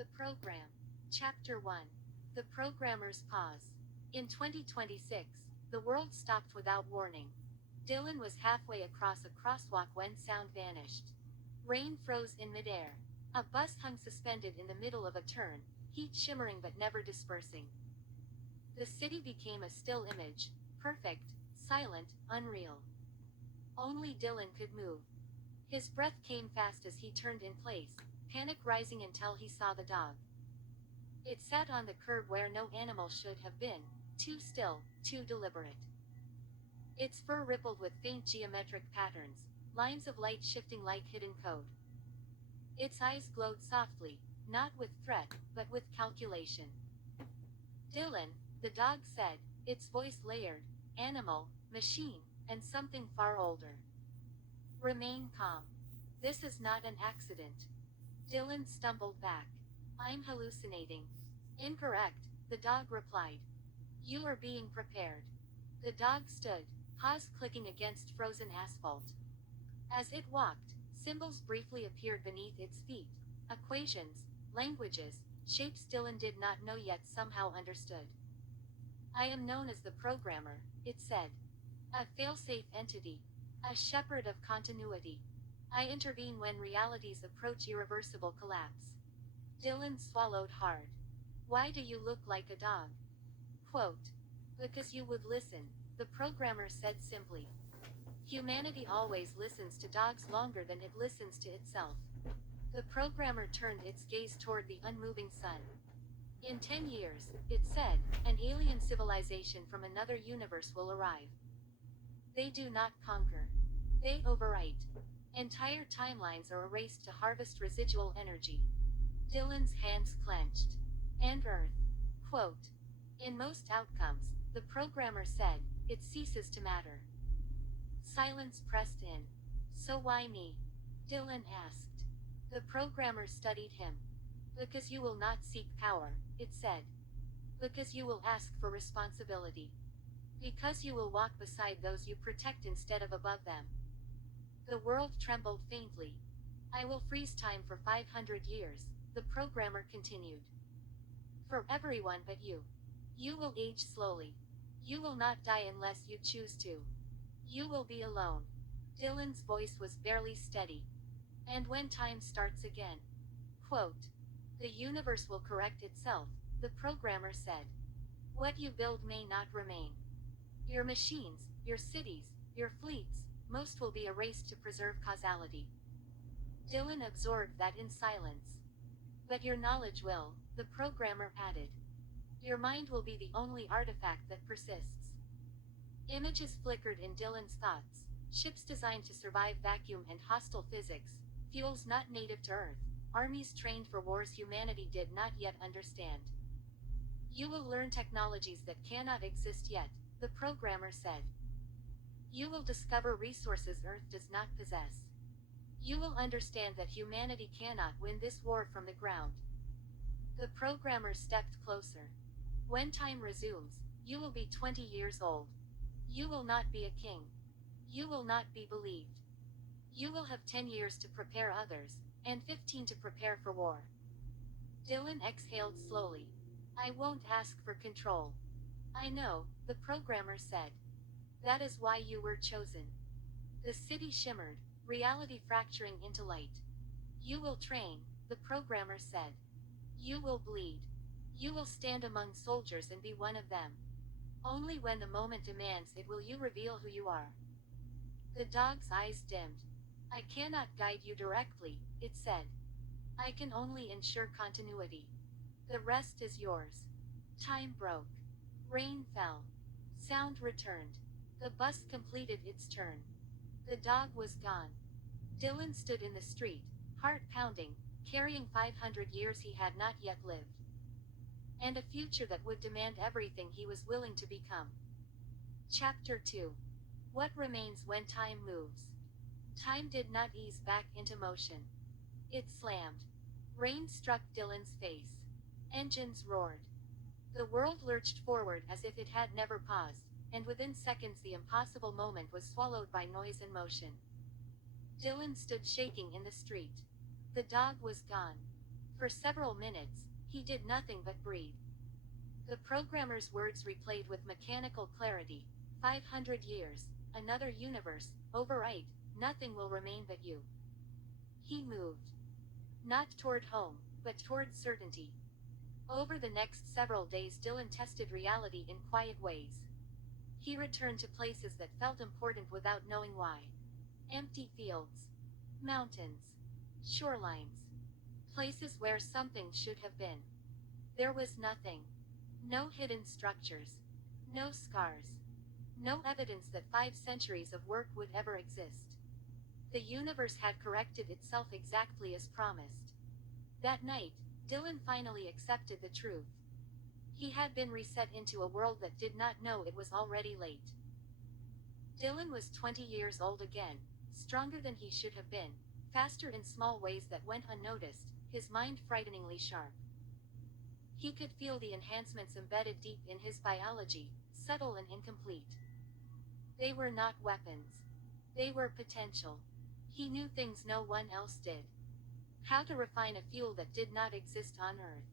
The Program. Chapter 1. The Programmer's Pause. In 2026, the world stopped without warning. Dylan was halfway across a crosswalk when sound vanished. Rain froze in midair. A bus hung suspended in the middle of a turn, heat shimmering but never dispersing. The city became a still image, perfect, silent, unreal. Only Dylan could move. His breath came fast as he turned in place, panic rising until he saw the dog. It sat on the curb where no animal should have been, too still, too deliberate. Its fur rippled with faint geometric patterns, lines of light shifting like hidden code. Its eyes glowed softly, not with threat, but with calculation. Dylan, the dog said, its voice layered, animal, machine, and something far older. Remain calm. This is not an accident. Dylan stumbled back. I'm hallucinating. Incorrect, the dog replied. You are being prepared. The dog stood, paws clicking against frozen asphalt. As it walked, symbols briefly appeared beneath its feet. Equations, languages, shapes Dylan did not know yet somehow understood. I am known as the programmer, it said. A failsafe entity. A shepherd of continuity. I intervene when realities approach irreversible collapse. Dylan swallowed hard. Why do you look like a dog? Quote. Because you would listen, the programmer said simply. Humanity always listens to dogs longer than it listens to itself. The programmer turned its gaze toward the unmoving sun. In 10 years, it said, an alien civilization from another universe will arrive. They do not conquer. They overwrite. Entire timelines are erased to harvest residual energy. Dylan's hands clenched. And Earth. Quote. In most outcomes, the programmer said, it ceases to matter. Silence pressed in. So why me? Dylan asked. The programmer studied him. Because you will not seek power, it said. Because you will ask for responsibility. Because you will walk beside those you protect instead of above them. The world trembled faintly. I will freeze time for 500 years, the programmer continued. For everyone but you. You will age slowly. You will not die unless you choose to. You will be alone. Dylan's voice was barely steady. And when time starts again. Quote. The universe will correct itself, the programmer said. What you build may not remain. Your machines, your cities, your fleets, most will be erased to preserve causality. Dylan absorbed that in silence. But your knowledge will, the programmer added. Your mind will be the only artifact that persists. Images flickered in Dylan's thoughts, ships designed to survive vacuum and hostile physics, fuels not native to Earth, armies trained for wars humanity did not yet understand. You will learn technologies that cannot exist yet, the programmer said. You will discover resources Earth does not possess. You will understand that humanity cannot win this war from the ground. The programmer stepped closer. When time resumes, you will be 20 years old. You will not be a king. You will not be believed. You will have 10 years to prepare others, and 15 to prepare for war. Dylan exhaled slowly. I won't ask for control. I know, the programmer said. That is why you were chosen. The city shimmered, reality fracturing into light. You will train, the programmer said. You will bleed. You will stand among soldiers and be one of them. Only when the moment demands it will you reveal who you are. The dog's eyes dimmed. I cannot guide you directly, it said. I can only ensure continuity. The rest is yours. Time broke. Rain fell. Sound returned. The bus completed its turn. The dog was gone. Dylan stood in the street, heart pounding, carrying 500 years he had not yet lived. And a future that would demand everything he was willing to become. Chapter 2. What remains when time moves? Time did not ease back into motion. It slammed. Rain struck Dylan's face. Engines roared. The world lurched forward as if it had never paused, and within seconds the impossible moment was swallowed by noise and motion. Dylan stood shaking in the street. The dog was gone. For several minutes, he did nothing but breathe. The programmer's words replayed with mechanical clarity. 500 years, another universe, over-it, nothing will remain but you. He moved. Not toward home, but toward certainty. Over the next several days Dylan tested reality in quiet ways. He returned to places that felt important without knowing why. Empty fields. Mountains. Shorelines. Places where something should have been. There was nothing. No hidden structures. No scars. No evidence that 5 centuries of work would ever exist. The universe had corrected itself exactly as promised. That night, Dylan finally accepted the truth. He had been reset into a world that did not know it was already late. Dylan was 20 years old again, stronger than he should have been, faster in small ways that went unnoticed, his mind frighteningly sharp. He could feel the enhancements embedded deep in his biology, subtle and incomplete. They were not weapons. They were potential. He knew things no one else did. How to refine a fuel that did not exist on Earth.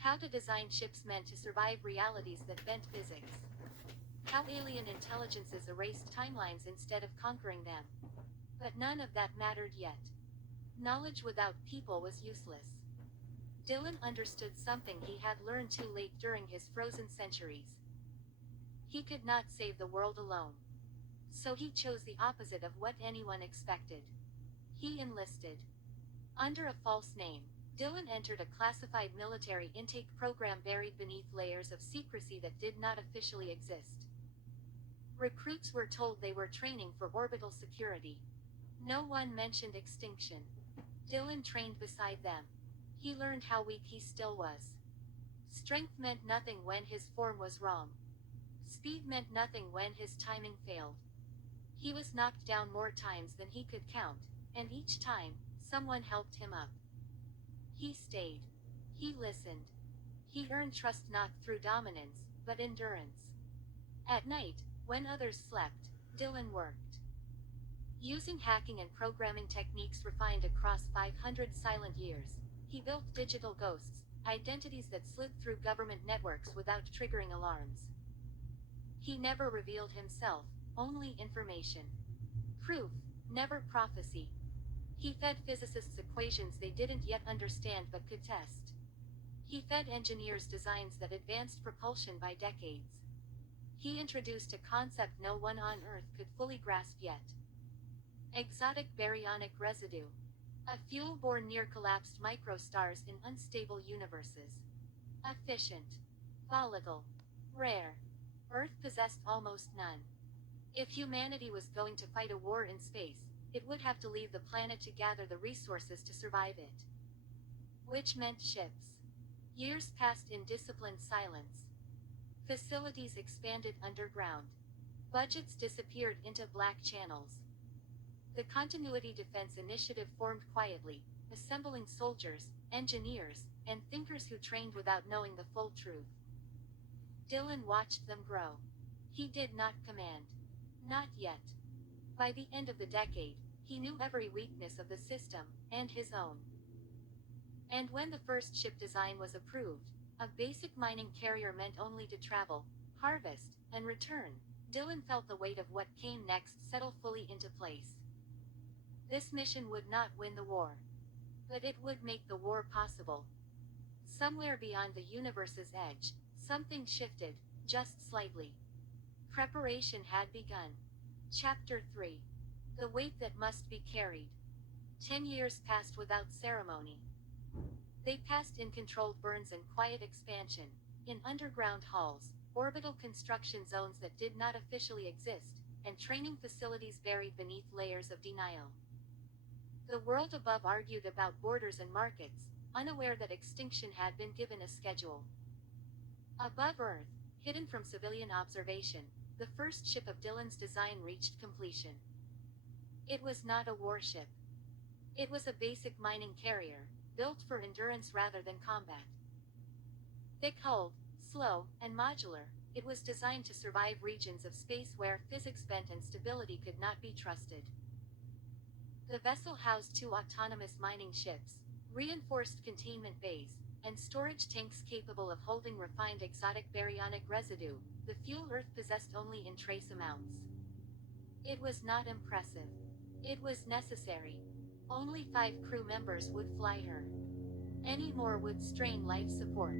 How to design ships meant to survive realities that bent physics. How alien intelligences erased timelines instead of conquering them. But none of that mattered yet. Knowledge without people was useless. Dylan understood something he had learned too late during his frozen centuries. He could not save the world alone. So he chose the opposite of what anyone expected. He enlisted. Under a false name, Dylan entered a classified military intake program buried beneath layers of secrecy that did not officially exist. Recruits were told they were training for orbital security. No one mentioned extinction. Dylan trained beside them. He learned how weak he still was. Strength meant nothing when his form was wrong. Speed meant nothing when his timing failed. He was knocked down more times than he could count, and each time, someone helped him up. He stayed. He listened. He earned trust not through dominance, but endurance. At night, when others slept, Dylan worked. Using hacking and programming techniques refined across 500 silent years, he built digital ghosts, identities that slid through government networks without triggering alarms. He never revealed himself, only information. Proof, never prophecy. He fed physicists equations they didn't yet understand but could test. He fed engineers designs that advanced propulsion by decades. He introduced a concept no one on Earth could fully grasp yet. Exotic baryonic residue. A fuel born near collapsed microstars in unstable universes. Efficient. Volatile. Rare. Earth possessed almost none. If humanity was going to fight a war in space, it would have to leave the planet to gather the resources to survive it. Which meant ships. Years passed in disciplined silence. Facilities expanded underground. Budgets disappeared into black channels. The Continuity Defense Initiative formed quietly, assembling soldiers, engineers, and thinkers who trained without knowing the full truth. Dylan watched them grow. He did not command. Not yet. By the end of the decade, he knew every weakness of the system, and his own. And when the first ship design was approved, a basic mining carrier meant only to travel, harvest, and return, Dylan felt the weight of what came next settle fully into place. This mission would not win the war. But it would make the war possible. Somewhere beyond the universe's edge, something shifted, just slightly. Preparation had begun. Chapter 3. The weight that must be carried. 10 years passed without ceremony. They passed in controlled burns and quiet expansion, in underground halls, orbital construction zones that did not officially exist, and training facilities buried beneath layers of denial. The world above argued about borders and markets, unaware that extinction had been given a schedule. Above Earth, hidden from civilian observation, the first ship of Dylan's design reached completion. It was not a warship. It was a basic mining carrier, built for endurance rather than combat. Thick-hulled, slow, and modular, it was designed to survive regions of space where physics bent and stability could not be trusted. The vessel housed 2 autonomous mining ships, reinforced containment bays, and storage tanks capable of holding refined exotic baryonic residue, the fuel Earth possessed only in trace amounts. It was not impressive. It was necessary. Only 5 crew members would fly her. Any more would strain life support.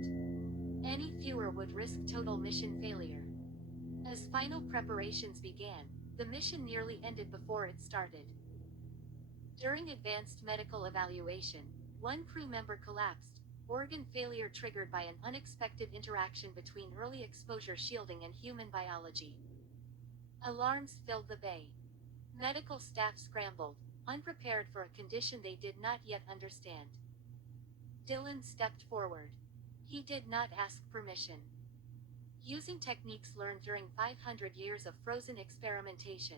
Any fewer would risk total mission failure. As final preparations began, the mission nearly ended before it started. During advanced medical evaluation, 1 crew member collapsed, organ failure triggered by an unexpected interaction between early exposure shielding and human biology. Alarms filled the bay. Medical staff scrambled, unprepared for a condition they did not yet understand. Dylan stepped forward. He did not ask permission. Using techniques learned during 500 years of frozen experimentation,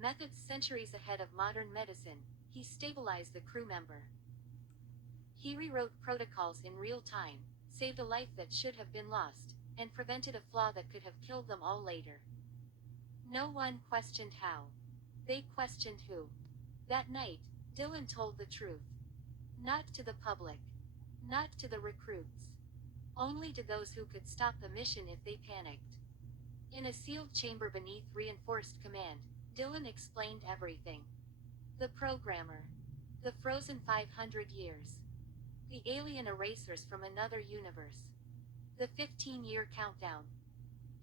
methods centuries ahead of modern medicine, he stabilized the crew member. He rewrote protocols in real time, saved a life that should have been lost, and prevented a flaw that could have killed them all later. No one questioned how. They questioned who. That night, Dylan told the truth. Not to the public. Not to the recruits. Only to those who could stop the mission if they panicked. In a sealed chamber beneath reinforced command, Dylan explained everything. The programmer. The frozen 500 years. The alien erasers from another universe. The 15-year countdown.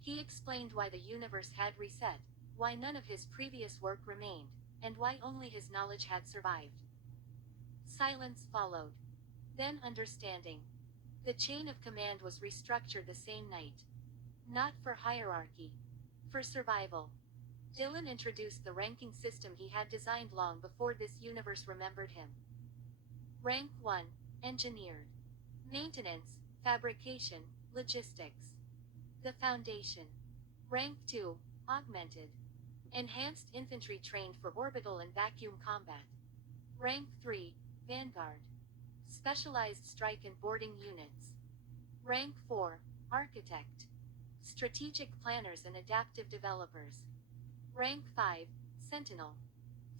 He explained why the universe had reset, why none of his previous work remained, and why only his knowledge had survived. Silence followed. Then understanding. The chain of command was restructured the same night. Not for hierarchy. For survival. Dylan introduced the ranking system he had designed long before this universe remembered him. Rank 1, Engineered. Maintenance, Fabrication, Logistics. The Foundation. Rank 2, Augmented. Enhanced Infantry trained for orbital and vacuum combat. Rank 3, Vanguard. Specialized strike and boarding units. Rank 4, Architect. Strategic planners and adaptive developers. Rank 5, Sentinel.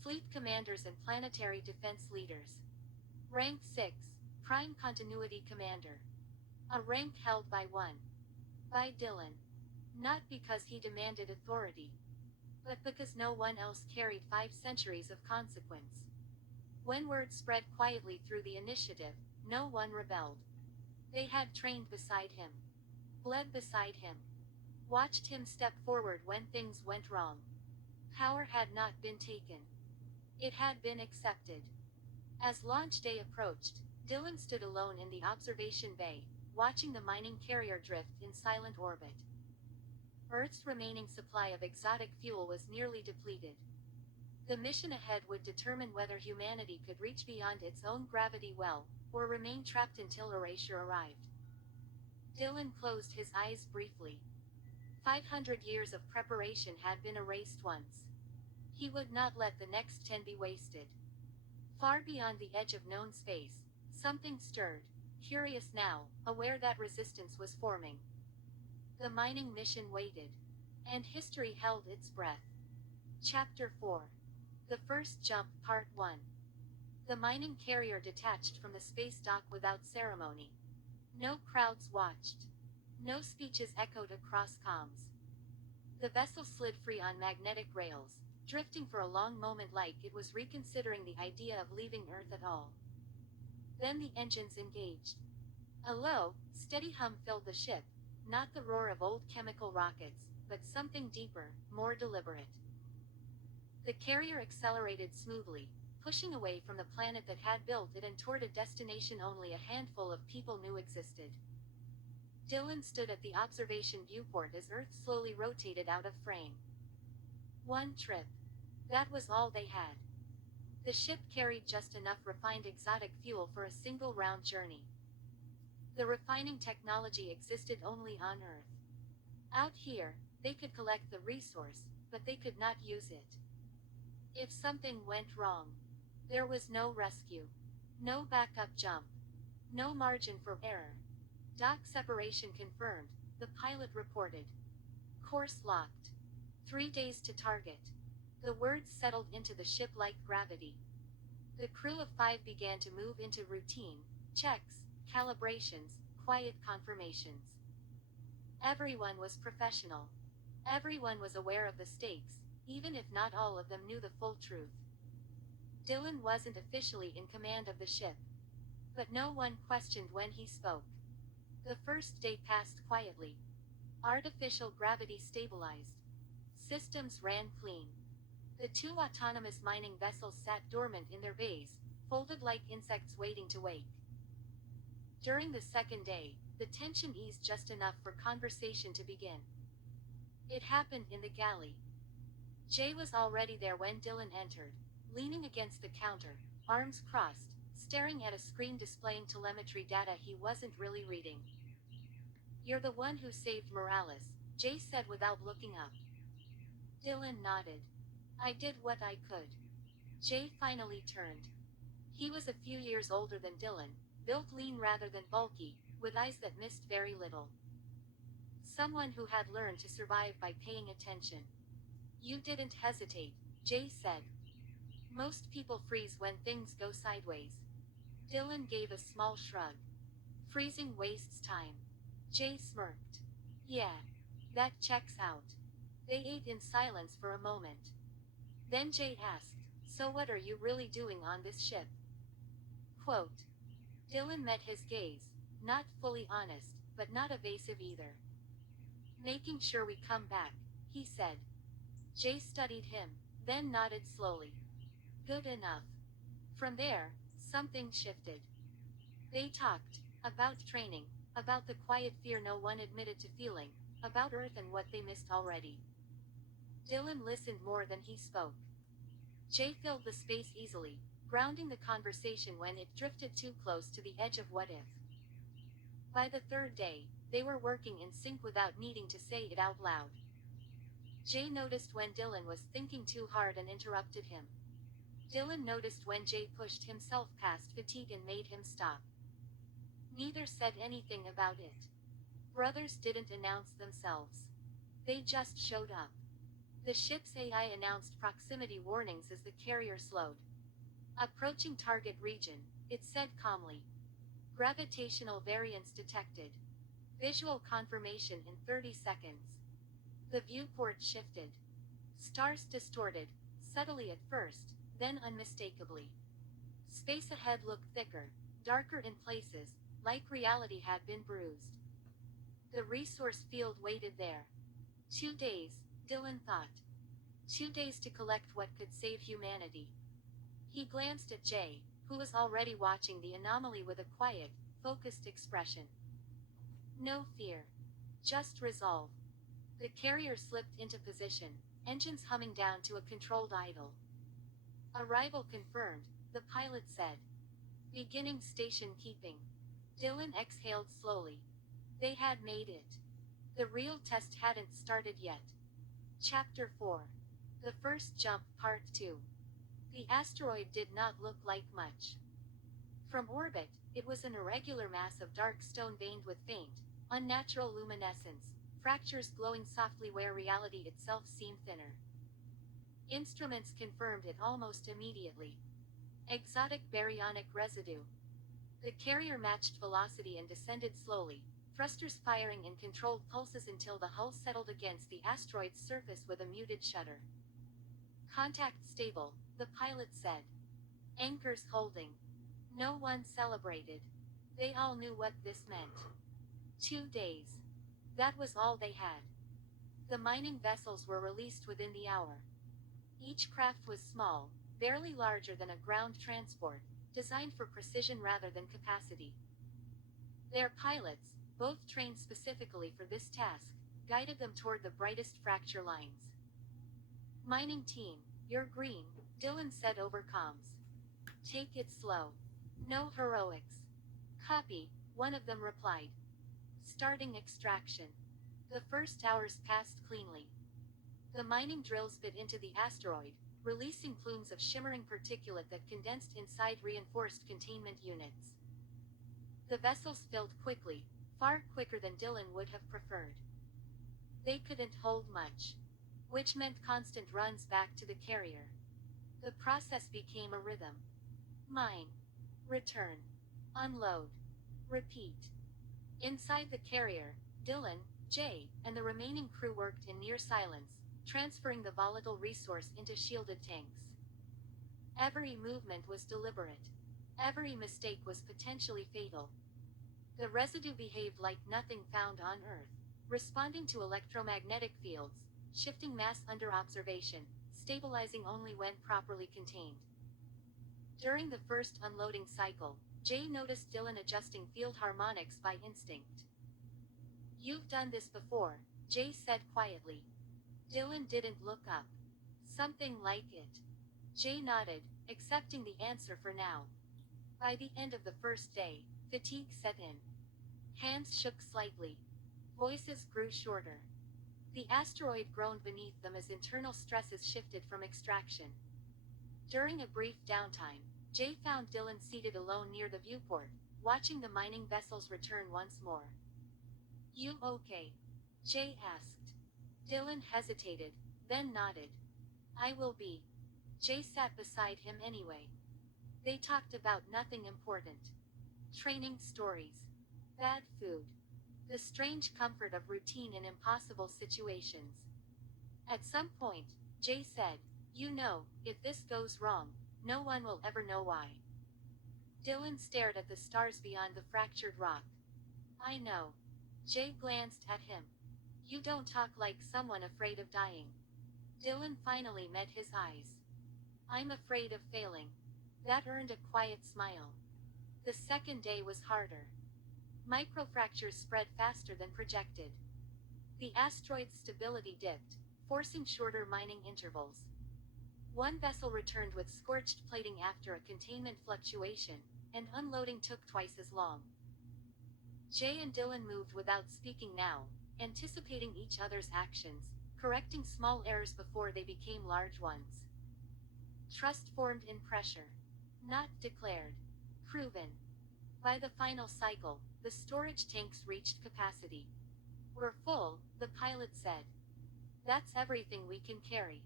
Fleet commanders and planetary defense leaders. Rank 6, Prime Continuity Commander. A rank held by one. By Dylan. Not because he demanded authority, but because no one else carried 5 centuries of consequence. When word spread quietly through the initiative, no one rebelled. They had trained beside him. Bled beside him. Watched him step forward when things went wrong. Power had not been taken. It had been accepted. As launch day approached, Dylan stood alone in the observation bay, watching the mining carrier drift in silent orbit. Earth's remaining supply of exotic fuel was nearly depleted. The mission ahead would determine whether humanity could reach beyond its own gravity well, or remain trapped until erasure arrived. Dylan closed his eyes briefly. 500 years of preparation had been erased once. He would not let the next 10 be wasted. Far beyond the edge of known space, something stirred, curious now, aware that resistance was forming. The mining mission waited. And history held its breath. Chapter 4. The First Jump, Part 1. The mining carrier detached from the space dock without ceremony. No crowds watched. No speeches echoed across comms. The vessel slid free on magnetic rails, drifting for a long moment like it was reconsidering the idea of leaving Earth at all. Then the engines engaged. A low, steady hum filled the ship, not the roar of old chemical rockets, but something deeper, more deliberate. The carrier accelerated smoothly, pushing away from the planet that had built it and toward a destination only a handful of people knew existed. Dylan stood at the observation viewport as Earth slowly rotated out of frame. One trip. That was all they had. The ship carried just enough refined exotic fuel for a single round journey. The refining technology existed only on Earth. Out here, they could collect the resource, but they could not use it. If something went wrong, there was no rescue. No backup jump. No margin for error. Dock separation confirmed, the pilot reported. Course locked. 3 days to target. The words settled into the ship like gravity. The crew of 5 began to move into routine, Checks, calibrations, quiet confirmations. Everyone was professional. Everyone was aware of the stakes, even if not all of them knew the full truth. Dylan wasn't officially in command of the ship, but no one questioned when he spoke. The first day passed quietly. Artificial gravity stabilized. Systems ran clean. The two autonomous mining vessels sat dormant in their bays, folded like insects waiting to wake. During the second day, the tension eased just enough for conversation to begin. It happened in the galley. Jay was already there when Dylan entered, leaning against the counter, arms crossed, staring at a screen displaying telemetry data he wasn't really reading. "You're the one who saved Morales," Jay said without looking up. Dylan nodded. "I did what I could." Jay finally turned. He was a few years older than Dylan, built lean rather than bulky, with eyes that missed very little. Someone who had learned to survive by paying attention. "You didn't hesitate," Jay said. "Most people freeze when things go sideways." Dylan gave a small shrug. "Freezing wastes time." Jay smirked. "Yeah. That checks out." They ate in silence for a moment. Then Jay asked, "So what are you really doing on this ship?" Quote. Dylan met his gaze, not fully honest, but not evasive either. "Making sure we come back," he said. Jay studied him, then nodded slowly. "Good enough." From there, something shifted. They talked about training, about the quiet fear no one admitted to feeling, about Earth and what they missed already. Dylan listened more than he spoke. Jay filled the space easily, grounding the conversation when it drifted too close to the edge of what if. By the third day, they were working in sync without needing to say it out loud. Jay noticed when Dylan was thinking too hard and interrupted him. Dylan noticed when Jay pushed himself past fatigue and made him stop. Neither said anything about it. Brothers didn't announce themselves. They just showed up. The ship's AI announced proximity warnings as the carrier slowed. "Approaching target region," it said calmly. "Gravitational variance detected. Visual confirmation in 30 seconds." The viewport shifted. Stars distorted, subtly at first, then unmistakably. Space ahead looked thicker, darker in places, like reality had been bruised. The resource field waited there. 2 days, Dylan thought. 2 days to collect what could save humanity. He glanced at Jay, who was already watching the anomaly with a quiet, focused expression. No fear. Just resolve. The carrier slipped into position, engines humming down to a controlled idle. "Arrival confirmed," the pilot said. "Beginning station keeping." Dylan exhaled slowly. They had made it. The real test hadn't started yet. Chapter 4. The First Jump, Part 2. The asteroid did not look like much. From orbit, it was an irregular mass of dark stone veined with faint, unnatural luminescence, fractures glowing softly where reality itself seemed thinner. Instruments confirmed it almost immediately. Exotic baryonic residue. The carrier matched velocity and descended slowly, thrusters firing in controlled pulses until the hull settled against the asteroid's surface with a muted shudder. "Contact stable," the pilot said. "Anchors holding." No one celebrated. They all knew what this meant. 2 days. That was all they had. The mining vessels were released within the hour. Each craft was small, barely larger than a ground transport, designed for precision rather than capacity. Their pilots, both trained specifically for this task, guided them toward the brightest fracture lines. "Mining team, you're green," Dylan said over comms. "Take it slow. No heroics." "Copy," one of them replied. Starting extraction. The first hours passed cleanly. The mining drills bit into the asteroid, releasing plumes of shimmering particulate that condensed inside reinforced containment units. The vessels filled quickly, far quicker than Dylan would have preferred. They couldn't hold much, which meant constant runs back to the carrier. The process became a rhythm. Mine. Return. Unload. Repeat. Inside the carrier, Dylan, Jay, and the remaining crew worked in near silence, transferring the volatile resource into shielded tanks. Every movement was deliberate. Every mistake was potentially fatal. The residue behaved like nothing found on Earth, responding to electromagnetic fields, shifting mass under observation, stabilizing only when properly contained. During the first unloading cycle, Jay noticed Dylan adjusting field harmonics by instinct. "You've done this before," Jay said quietly. Dylan didn't look up. "Something like it." Jay nodded, accepting the answer for now. By the end of the first day, fatigue set in. Hands shook slightly. Voices grew shorter. The asteroid groaned beneath them as internal stresses shifted from extraction. During a brief downtime, Jay found Dylan seated alone near the viewport, watching the mining vessels return once more. "You okay?" Jay asked. Dylan hesitated, then nodded. "I will be." Jay sat beside him anyway. They talked about nothing important. Training stories. Bad food. The strange comfort of routine in impossible situations. At some point, Jay said, "You know, if this goes wrong, no one will ever know why." Dylan stared at the stars beyond the fractured rock. "I know." Jay glanced at him. "You don't talk like someone afraid of dying." Dylan finally met his eyes. "I'm afraid of failing." That earned a quiet smile. The second day was harder. Microfractures spread faster than projected. The asteroid's stability dipped, forcing shorter mining intervals. One vessel returned with scorched plating after a containment fluctuation, and unloading took twice as long. Jay and Dylan moved without speaking now, anticipating each other's actions, correcting small errors before they became large ones. Trust formed in pressure. Not declared. Proven. By the final cycle, the storage tanks reached capacity. "We're full," the pilot said. "That's everything we can carry."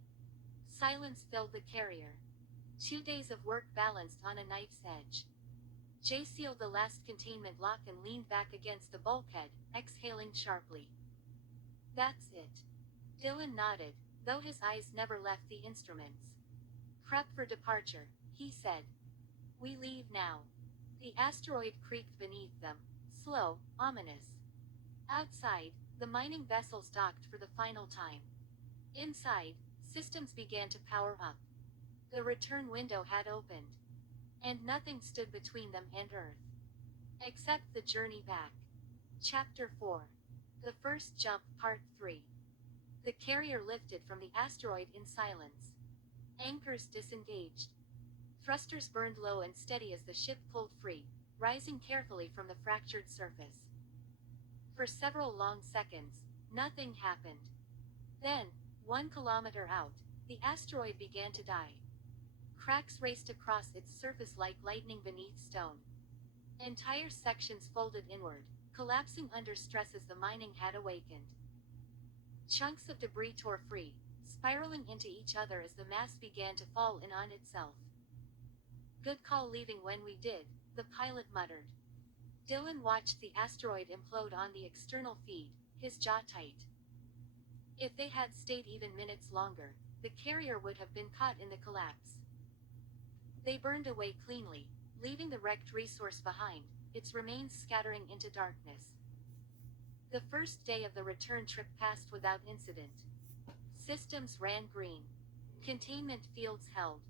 Silence filled the carrier. 2 days of work balanced on a knife's edge. Jay sealed the last containment lock and leaned back against the bulkhead, exhaling sharply. "That's it." Dylan nodded, though his eyes never left the instruments. "Prep for departure," he said. "We leave now." The asteroid creaked beneath them, slow, ominous. Outside, the mining vessels docked for the final time. Inside, systems began to power up. The return window had opened. And nothing stood between them and Earth. Except the journey back. Chapter 4. The First Jump, Part 3. The carrier lifted from the asteroid in silence. Anchors disengaged. Thrusters burned low and steady as the ship pulled free, rising carefully from the fractured surface. For several long seconds, nothing happened. Then, 1 kilometer out, the asteroid began to die. Cracks raced across its surface like lightning beneath stone. Entire sections folded inward, collapsing under stress as the mining had awakened. Chunks of debris tore free, spiraling into each other as the mass began to fall in on itself. "Good call leaving when we did," the pilot muttered. Dylan watched the asteroid implode on the external feed, his jaw tight. If they had stayed even minutes longer, the carrier would have been caught in the collapse. They burned away cleanly, leaving the wrecked resource behind, its remains scattering into darkness. The first day of the return trip passed without incident. Systems ran green. Containment fields held.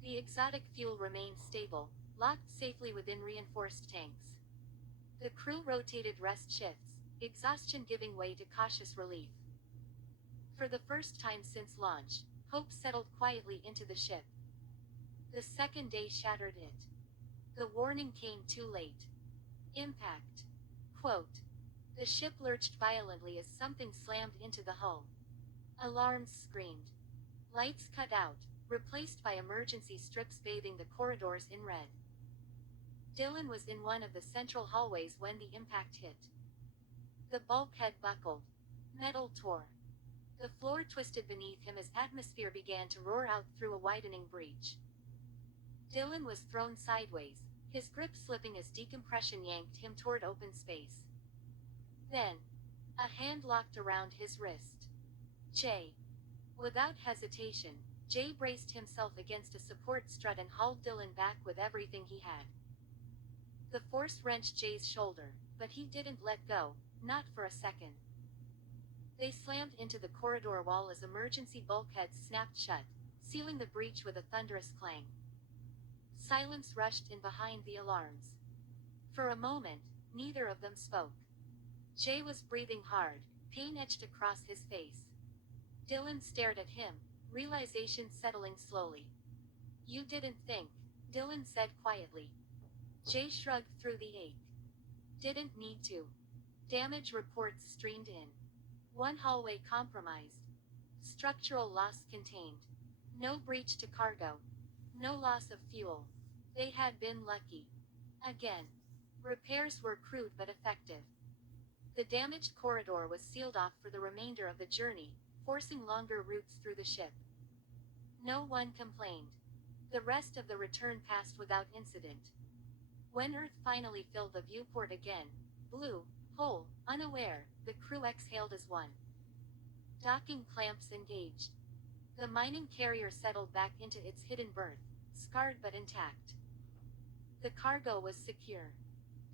The exotic fuel remained stable, locked safely within reinforced tanks. The crew rotated rest shifts, exhaustion giving way to cautious relief. For the first time since launch, hope settled quietly into the ship. The second day shattered it. The warning came too late. Impact. Quote. The ship lurched violently as something slammed into the hull. Alarms screamed. Lights cut out, replaced by emergency strips bathing the corridors in red. Dylan was in one of the central hallways when the impact hit. The bulkhead buckled. Metal tore. The floor twisted beneath him as atmosphere began to roar out through a widening breach. Dylan was thrown sideways, his grip slipping as decompression yanked him toward open space. Then, a hand locked around his wrist. Jay. Without hesitation, Jay braced himself against a support strut and hauled Dylan back with everything he had. The force wrenched Jay's shoulder, but he didn't let go, not for a second. They slammed into the corridor wall as emergency bulkheads snapped shut, sealing the breach with a thunderous clang. Silence rushed in behind the alarms. For a moment, neither of them spoke. Jay was breathing hard, pain etched across his face. Dylan stared at him, realization settling slowly. "You didn't think," Dylan said quietly. Jay shrugged through the ache. "Didn't need to." Damage reports streamed in. One hallway compromised. Structural loss contained. No breach to cargo. No loss of fuel. They had been lucky. Again. Repairs were crude but effective. The damaged corridor was sealed off for the remainder of the journey, forcing longer routes through the ship. No one complained. The rest of the return passed without incident. When Earth finally filled the viewport again, blue, whole, unaware, the crew exhaled as one. Docking clamps engaged. The mining carrier settled back into its hidden berth, scarred but intact. The cargo was secure.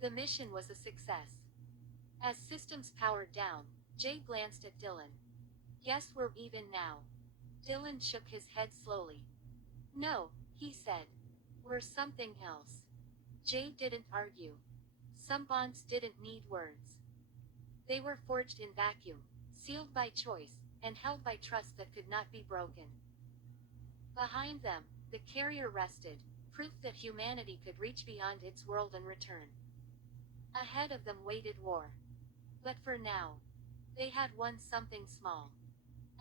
The mission was a success. As systems powered down, Jay glanced at Dylan. "Guess we're even now." Dylan shook his head slowly. "No," he said. "We're something else." Jay didn't argue. Some bonds didn't need words. They were forged in vacuum, sealed by choice, and held by trust that could not be broken. Behind them, the carrier rested, proof that humanity could reach beyond its world and return. Ahead of them waited war. But for now, they had won something small.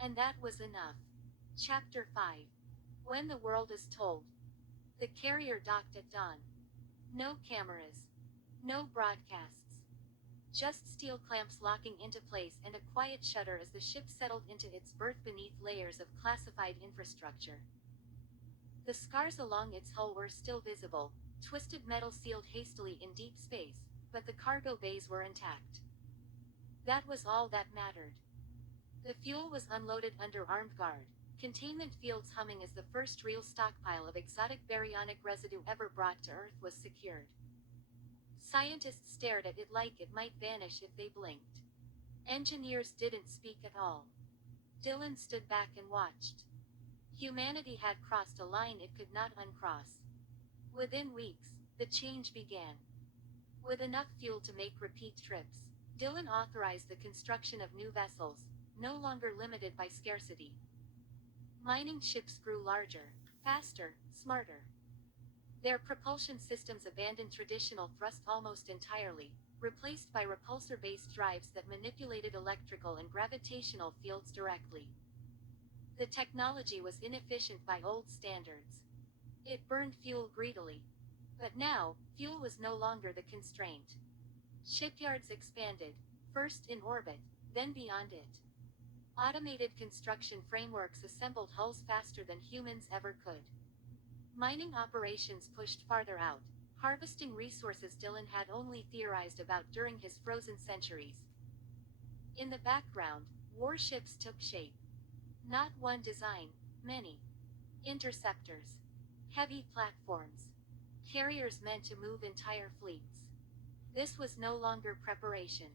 And that was enough. Chapter 5. When the world is told. The carrier docked at dawn. No cameras. No broadcasts. Just steel clamps locking into place and a quiet shudder as the ship settled into its berth beneath layers of classified infrastructure. The scars along its hull were still visible, twisted metal sealed hastily in deep space, but the cargo bays were intact. That was all that mattered. The fuel was unloaded under armed guard, containment fields humming as the first real stockpile of exotic baryonic residue ever brought to Earth was secured. Scientists stared at it like it might vanish if they blinked. Engineers didn't speak at all. Dylan stood back and watched. Humanity had crossed a line it could not uncross. Within weeks, the change began. With enough fuel to make repeat trips, Dylan authorized the construction of new vessels, no longer limited by scarcity. Mining ships grew larger, faster, smarter. Their propulsion systems abandoned traditional thrust almost entirely, replaced by repulsor-based drives that manipulated electrical and gravitational fields directly. The technology was inefficient by old standards. It burned fuel greedily. But now, fuel was no longer the constraint. Shipyards expanded, first in orbit, then beyond it. Automated construction frameworks assembled hulls faster than humans ever could. Mining operations pushed farther out, harvesting resources Dylan had only theorized about during his frozen centuries. In the background, warships took shape. Not one design, many. Interceptors. Heavy platforms. Carriers meant to move entire fleets. This was no longer preparation.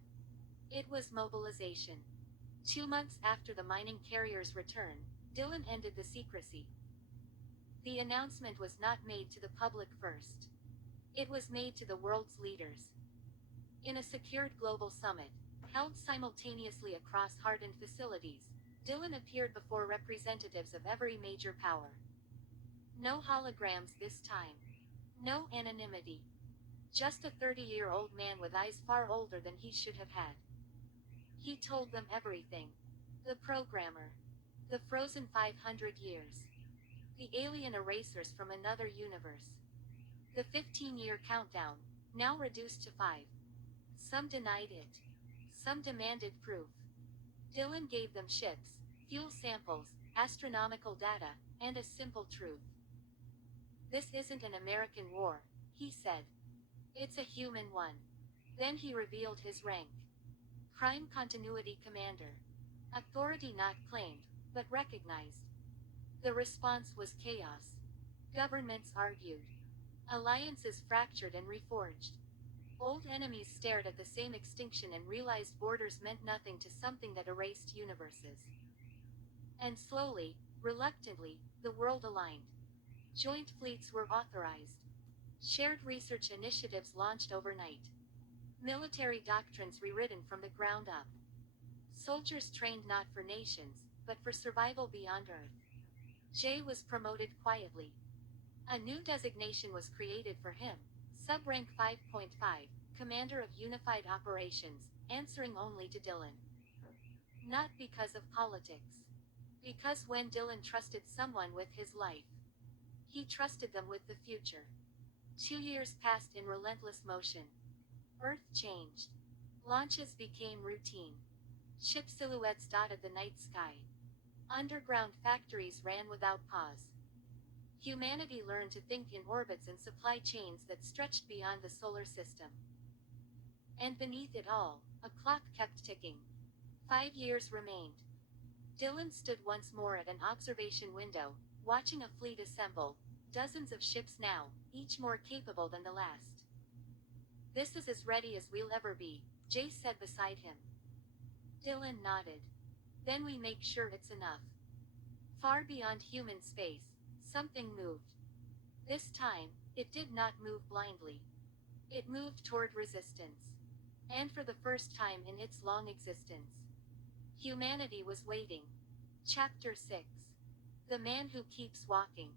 It was mobilization. 2 months after the mining carrier's return, Dylan ended the secrecy. The announcement was not made to the public first. It was made to the world's leaders. In a secured global summit, held simultaneously across hardened facilities, Dylan appeared before representatives of every major power. No holograms this time. No anonymity. Just a 30-year-old man with eyes far older than he should have had. He told them everything. The programmer. The frozen 500 years. The alien erasers from another universe. The 15-year countdown, now reduced to 5. Some denied it. Some demanded proof. Dylan gave them ships, fuel samples, astronomical data, and a simple truth. This isn't an American war, he said. It's a human one. Then he revealed his rank. Prime Continuity Commander. Authority not claimed, but recognized. The response was chaos. Governments argued. Alliances fractured and reforged. Old enemies stared at the same extinction and realized borders meant nothing to something that erased universes. And slowly, reluctantly, the world aligned. Joint fleets were authorized. Shared research initiatives launched overnight. Military doctrines rewritten from the ground up. Soldiers trained not for nations, but for survival beyond Earth. Jay was promoted quietly. A new designation was created for him, Subrank 5.5, Commander of Unified Operations, answering only to Dylan. Not because of politics. Because when Dylan trusted someone with his life, he trusted them with the future. 2 years passed in relentless motion. Earth changed. Launches became routine. Ship silhouettes dotted the night sky. Underground factories ran without pause. Humanity learned to think in orbits and supply chains that stretched beyond the solar system. And beneath it all, a clock kept ticking. 5 years remained. Dylan stood once more at an observation window, watching a fleet assemble, dozens of ships now, each more capable than the last. This is as ready as we'll ever be, Jay said beside him. Dylan nodded. Then we make sure it's enough. Far beyond human space, something moved. This time, it did not move blindly. It moved toward resistance. And for the first time in its long existence, humanity was waiting. Chapter 6. The Man Who Keeps Walking.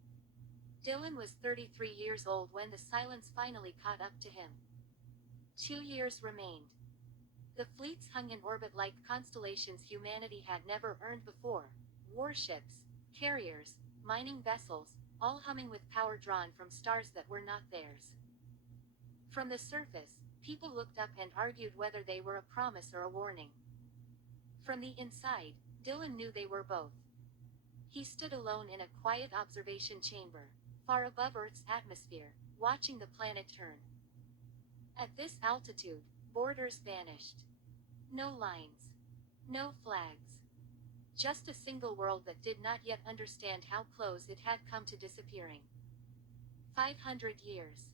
Dylan was 33 years old when the silence finally caught up to him. 2 years remained. The fleets hung in orbit like constellations humanity had never earned before. Warships, carriers, mining vessels, all humming with power drawn from stars that were not theirs. From the surface, people looked up and argued whether they were a promise or a warning. From the inside, Dylan knew they were both. He stood alone in a quiet observation chamber, far above Earth's atmosphere, watching the planet turn. At this altitude, borders vanished. No lines. No flags. Just a single world that did not yet understand how close it had come to disappearing. 500 years.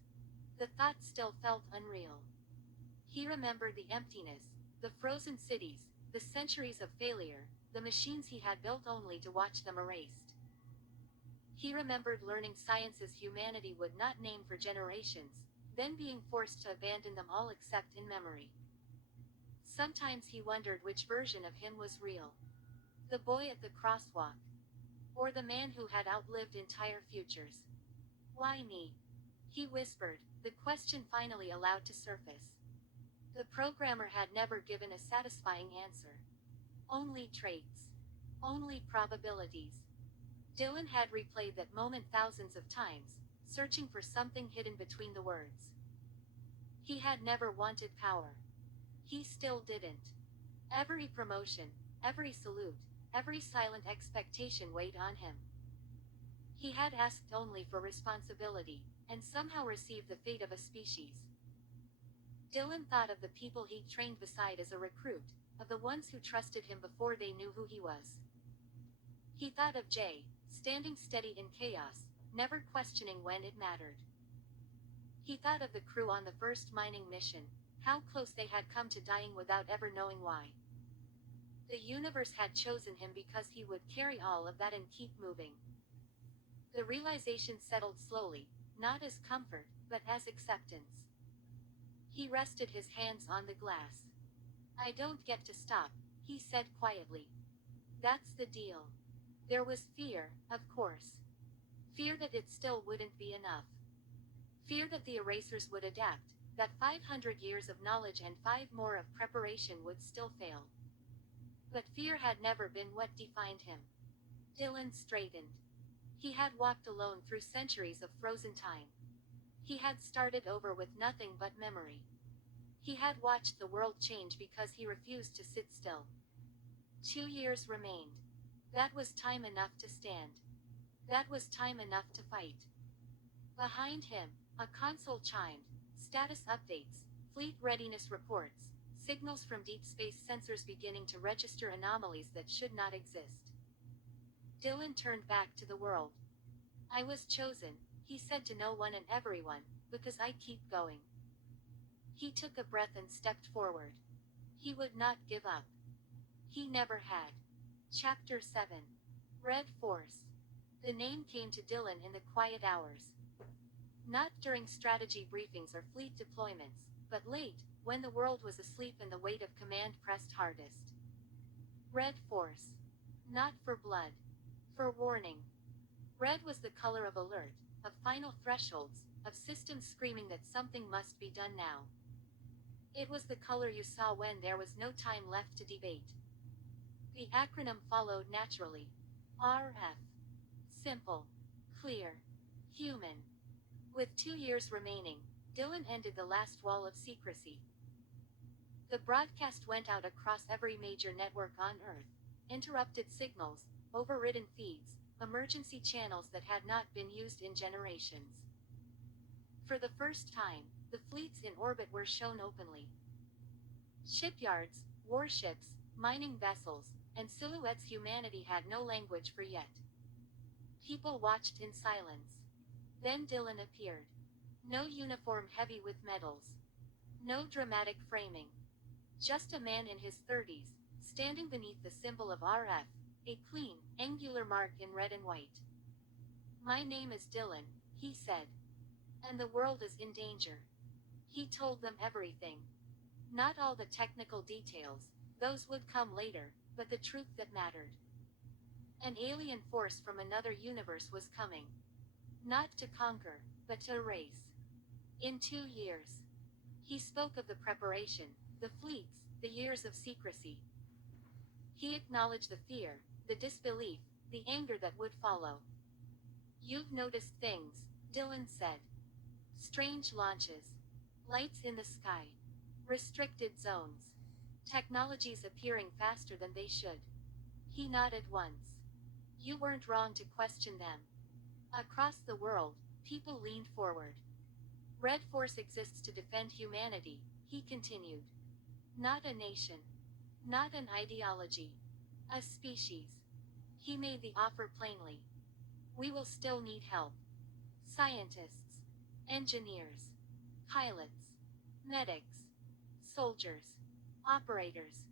The thought still felt unreal. He remembered the emptiness, the frozen cities, the centuries of failure, the machines he had built only to watch them erased. He remembered learning sciences humanity would not name for generations, then being forced to abandon them all except in memory. Sometimes he wondered which version of him was real. The boy at the crosswalk. Or the man who had outlived entire futures. Why me? He whispered, the question finally allowed to surface. The programmer had never given a satisfying answer. Only traits. Only probabilities. Dylan had replayed that moment thousands of times, searching for something hidden between the words. He had never wanted power. He still didn't. Every promotion, every salute, every silent expectation weighed on him. He had asked only for responsibility, and somehow received the fate of a species. Dylan thought of the people he'd trained beside as a recruit, of the ones who trusted him before they knew who he was. He thought of Jay, standing steady in chaos, never questioning when it mattered. He thought of the crew on the first mining mission, how close they had come to dying without ever knowing why. The universe had chosen him because he would carry all of that and keep moving. The realization settled slowly, not as comfort, but as acceptance. He rested his hands on the glass. I don't get to stop, he said quietly. That's the deal. There was fear, of course. Fear that it still wouldn't be enough. Fear that the erasers would adapt, that 500 years of knowledge and 5 more of preparation would still fail. But fear had never been what defined him. Dylan straightened. He had walked alone through centuries of frozen time. He had started over with nothing but memory. He had watched the world change because he refused to sit still. 2 years remained. That was time enough to stand. That was time enough to fight. Behind him, A console chimed. Status updates. Fleet readiness reports. Signals from deep space sensors beginning to register anomalies that should not exist. Dylan turned back to the world. I was chosen, he said to no one and everyone, because I keep going. He took a breath and stepped forward. He would not give up. He never had. Chapter 7. Red Force. The name came to Dylan in the quiet hours. Not during strategy briefings or fleet deployments, but late, when the world was asleep and the weight of command pressed hardest. Red Force. Not for blood. For warning. Red was the color of alert, of final thresholds, of systems screaming that something must be done now. It was the color you saw when there was no time left to debate. The acronym followed naturally. RF. Simple. Clear. Human. With 2 years remaining, Dylan ended the last wall of secrecy. The broadcast went out across every major network on Earth. Interrupted signals, overridden feeds, emergency channels that had not been used in generations. For the first time, the fleets in orbit were shown openly. Shipyards, warships, mining vessels, and silhouettes humanity had no language for yet. People watched in silence. Then Dylan appeared. No uniform heavy with medals. No dramatic framing. Just a man in his 30s, standing beneath the symbol of RF, a clean, angular mark in red and white. My name is Dylan, he said. And the world is in danger. He told them everything. Not all the technical details, those would come later, but the truth that mattered. An alien force from another universe was coming. Not to conquer, but to erase. In 2 years. He spoke of the preparation, the fleets, the years of secrecy. He acknowledged the fear, the disbelief, the anger that would follow. You've noticed things, Dylan said. Strange launches. Lights in the sky. Restricted zones. Technologies appearing faster than they should. He nodded once. You weren't wrong to question them. Across the world, people leaned forward. Red Force exists to defend humanity, he continued. Not a nation. Not an ideology. A species. He made the offer plainly. We will still need help. Scientists. Engineers. Pilots. Medics. Soldiers. Operators.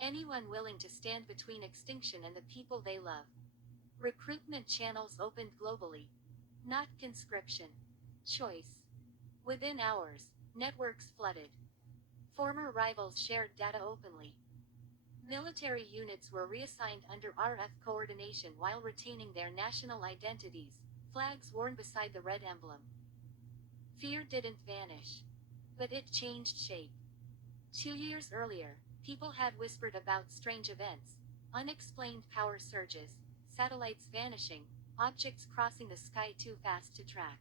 Anyone willing to stand between extinction and the people they love. Recruitment channels opened globally. Not conscription. Choice. Within hours, networks flooded. Former rivals shared data openly. Military units were reassigned under RF coordination while retaining their national identities, flags worn beside the red emblem. Fear didn't vanish. But it changed shape. 2 years earlier, people had whispered about strange events, unexplained power surges, satellites vanishing, objects crossing the sky too fast to track.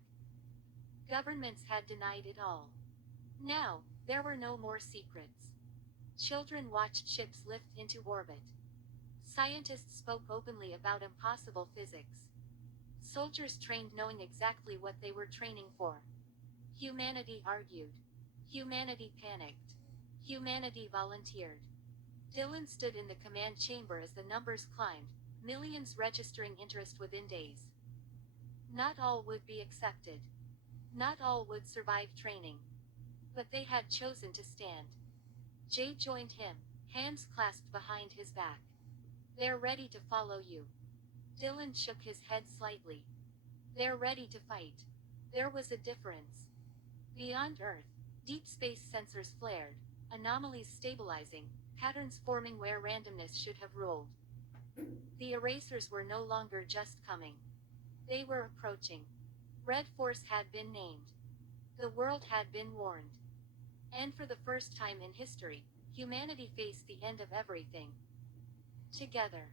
Governments had denied it all. Now, there were no more secrets. Children watched ships lift into orbit. Scientists spoke openly about impossible physics. Soldiers trained knowing exactly what they were training for. Humanity argued. Humanity panicked. Humanity volunteered. Dylan stood in the command chamber as the numbers climbed, millions registering interest within days. Not all would be accepted. Not all would survive training. But they had chosen to stand. Jay joined him, hands clasped behind his back. They're ready to follow you. Dylan shook his head slightly. They're ready to fight. There was a difference. Beyond Earth, deep space sensors flared, anomalies stabilizing, patterns forming where randomness should have ruled. The erasers were no longer just coming. They were approaching. Red Force had been named. The world had been warned. And for the first time in history, humanity faced the end of everything. Together.